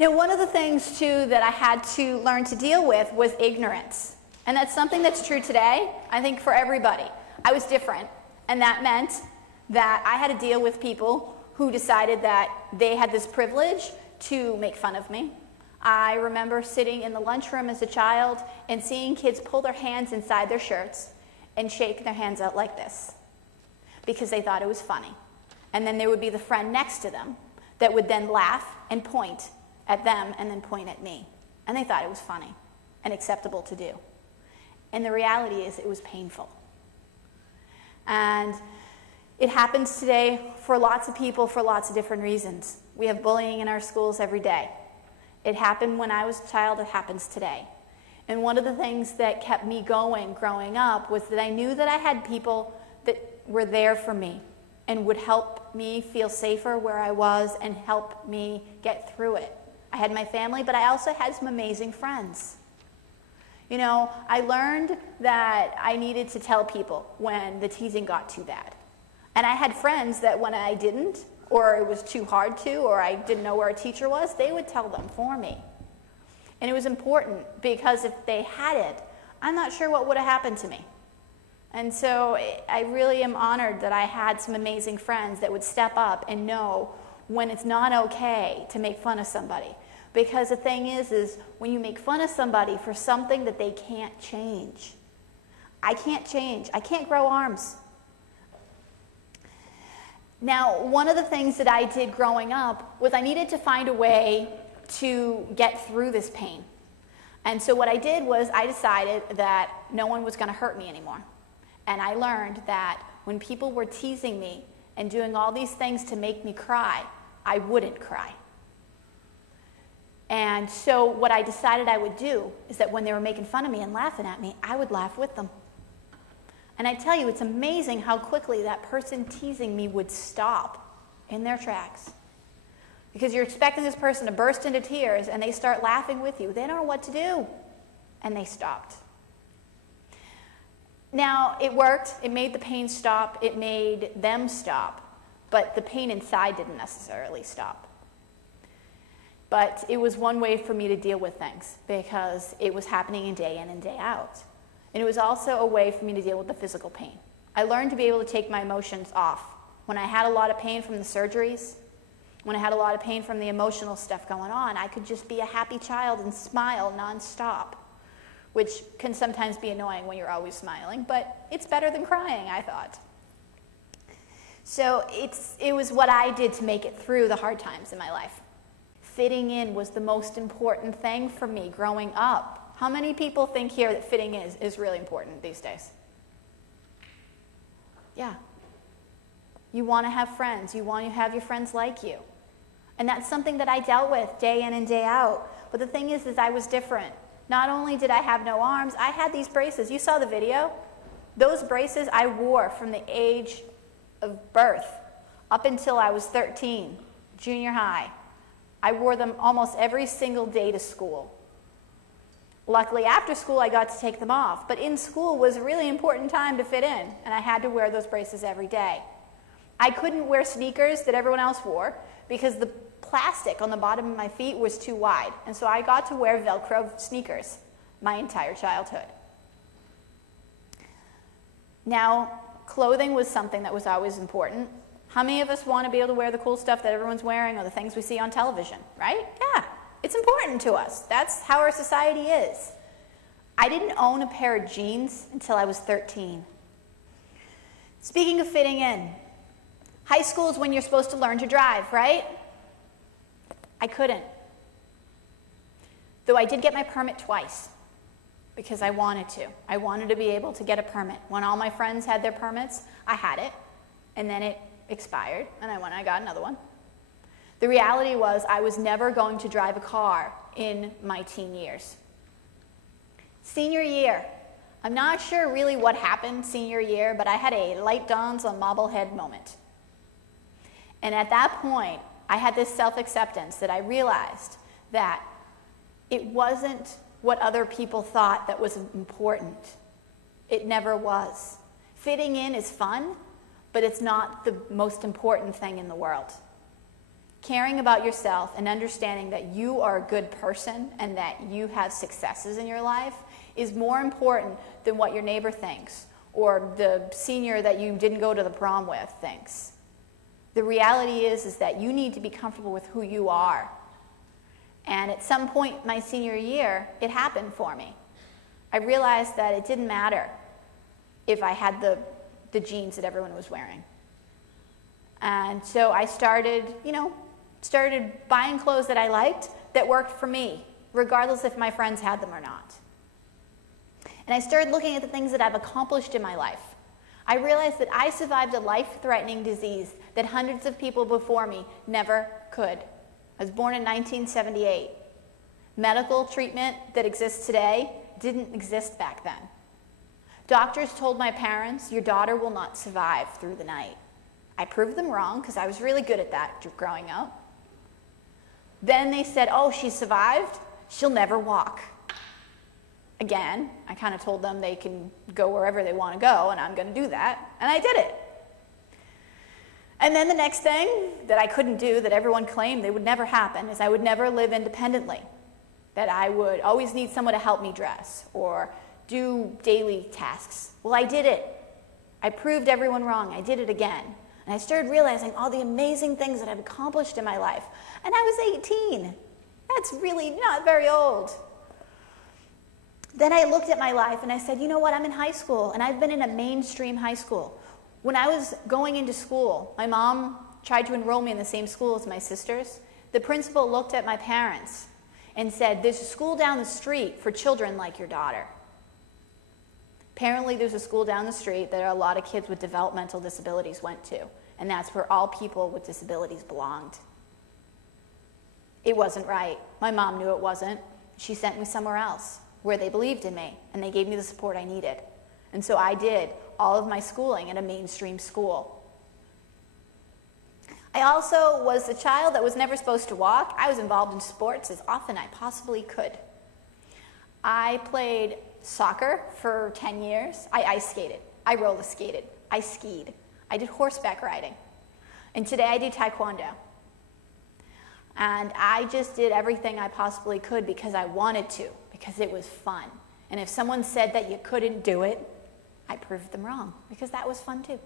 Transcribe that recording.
Now, one of the things, too, that I had to learn to deal with was ignorance. And that's something that's true today, I think, for everybody. I was different, and that meant that I had to deal with people who decided that they had this privilege to make fun of me. I remember sitting in the lunchroom as a child and seeing kids pull their hands inside their shirts and shake their hands out like this because they thought it was funny. And then there would be the friend next to them that would then laugh and point at them and then point at me. And they thought it was funny and acceptable to do. And the reality is it was painful. And it happens today for lots of people for lots of different reasons. We have bullying in our schools every day. It happened when I was a child, it happens today. And one of the things that kept me going growing up was that I knew that I had people that were there for me and would help me feel safer where I was and help me get through it. I had my family, but I also had some amazing friends. You know, I learned that I needed to tell people when the teasing got too bad. And I had friends that when I didn't, or it was too hard to, or I didn't know where a teacher was, they would tell them for me. And it was important because if they had it, I'm not sure what would have happened to me. And so I really am honored that I had some amazing friends that would step up and know when it's not okay to make fun of somebody. Because the thing is when you make fun of somebody for something that they can't change. I can't change. I can't grow arms. Now, one of the things that I did growing up was I needed to find a way to get through this pain. And so what I did was I decided that no one was going to hurt me anymore. And I learned that when people were teasing me and doing all these things to make me cry, I wouldn't cry. And so what I decided I would do is that when they were making fun of me and laughing at me, I would laugh with them. And I tell you, it's amazing how quickly that person teasing me would stop in their tracks. Because you're expecting this person to burst into tears and they start laughing with you. They don't know what to do. And they stopped. Now, it worked. It made the pain stop. It made them stop. But the pain inside didn't necessarily stop. But it was one way for me to deal with things because it was happening day in and day out. And it was also a way for me to deal with the physical pain. I learned to be able to take my emotions off. When I had a lot of pain from the surgeries, when I had a lot of pain from the emotional stuff going on, I could just be a happy child and smile nonstop, which can sometimes be annoying when you're always smiling, but it's better than crying, I thought. So it was what I did to make it through the hard times in my life. Fitting in was the most important thing for me growing up. How many people think here that fitting is really important these days? Yeah. You want to have friends. You want to have your friends like you. And that's something that I dealt with day in and day out. But the thing is I was different. Not only did I have no arms, I had these braces. You saw the video? Those braces I wore from the age of birth up until I was 13, junior high. I wore them almost every single day to school. Luckily, after school, I got to take them off. But in school was a really important time to fit in, and I had to wear those braces every day. I couldn't wear sneakers that everyone else wore because the plastic on the bottom of my feet was too wide. And so I got to wear Velcro sneakers my entire childhood. Now, clothing was something that was always important. How many of us want to be able to wear the cool stuff that everyone's wearing or the things we see on television, right? Yeah. It's important to us. That's how our society is. I didn't own a pair of jeans until I was 13. Speaking of fitting in, high school is when you're supposed to learn to drive, right? I couldn't. Though I did get my permit twice because I wanted to. I wanted to be able to get a permit. When all my friends had their permits, I had it, and then it expired, and I went and I got another one. The reality was I was never going to drive a car in my teen years. Senior year. I'm not sure really what happened senior year, but I had a light dawns on Marblehead moment. And at that point, I had this self-acceptance that I realized that it wasn't what other people thought that was important. It never was. Fitting in is fun, but it's not the most important thing in the world. caring about yourself and understanding that you are a good person and that you have successes in your life is more important than what your neighbor thinks or the senior that you didn't go to the prom with thinks. The reality is that you need to be comfortable with who you are. And at some point my senior year, it happened for me. I realized that it didn't matter if I had the jeans that everyone was wearing. And so I started buying clothes that I liked that worked for me, regardless if my friends had them or not. And I started looking at the things that I've accomplished in my life. I realized that I survived a life-threatening disease that hundreds of people before me never could. I was born in 1978. Medical treatment that exists today didn't exist back then. Doctors told my parents, your daughter will not survive through the night. I proved them wrong because I was really good at that growing up. Then they said, oh, she survived, she'll never walk. Again, I kind of told them they can go wherever they want to go, and I'm going to do that, and I did it. And then the next thing that I couldn't do, that everyone claimed they would never happen, is I would never live independently, that I would always need someone to help me dress or do daily tasks. Well, I did it. I proved everyone wrong. I did it again. And I started realizing all the amazing things that I've accomplished in my life. And I was 18. That's really not very old. Then I looked at my life and I said, you know what, I'm in high school, and I've been in a mainstream high school. When I was going into school, my mom tried to enroll me in the same school as my sisters. The principal looked at my parents and said, there's a school down the street for children like your daughter. Apparently there's a school down the street that a lot of kids with developmental disabilities went to, and that's where all people with disabilities belonged. It wasn't right. My mom knew it wasn't. She sent me somewhere else where they believed in me, and they gave me the support I needed. And so I did all of my schooling at a mainstream school. I also was a child that was never supposed to walk. I was involved in sports as often as I possibly could. I played soccer for 10 years. I ice skated. I roller skated. I skied. I did horseback riding. And today I do taekwondo. And I just did everything I possibly could because I wanted to, because it was fun. And if someone said that you couldn't do it, I proved them wrong because that was fun too.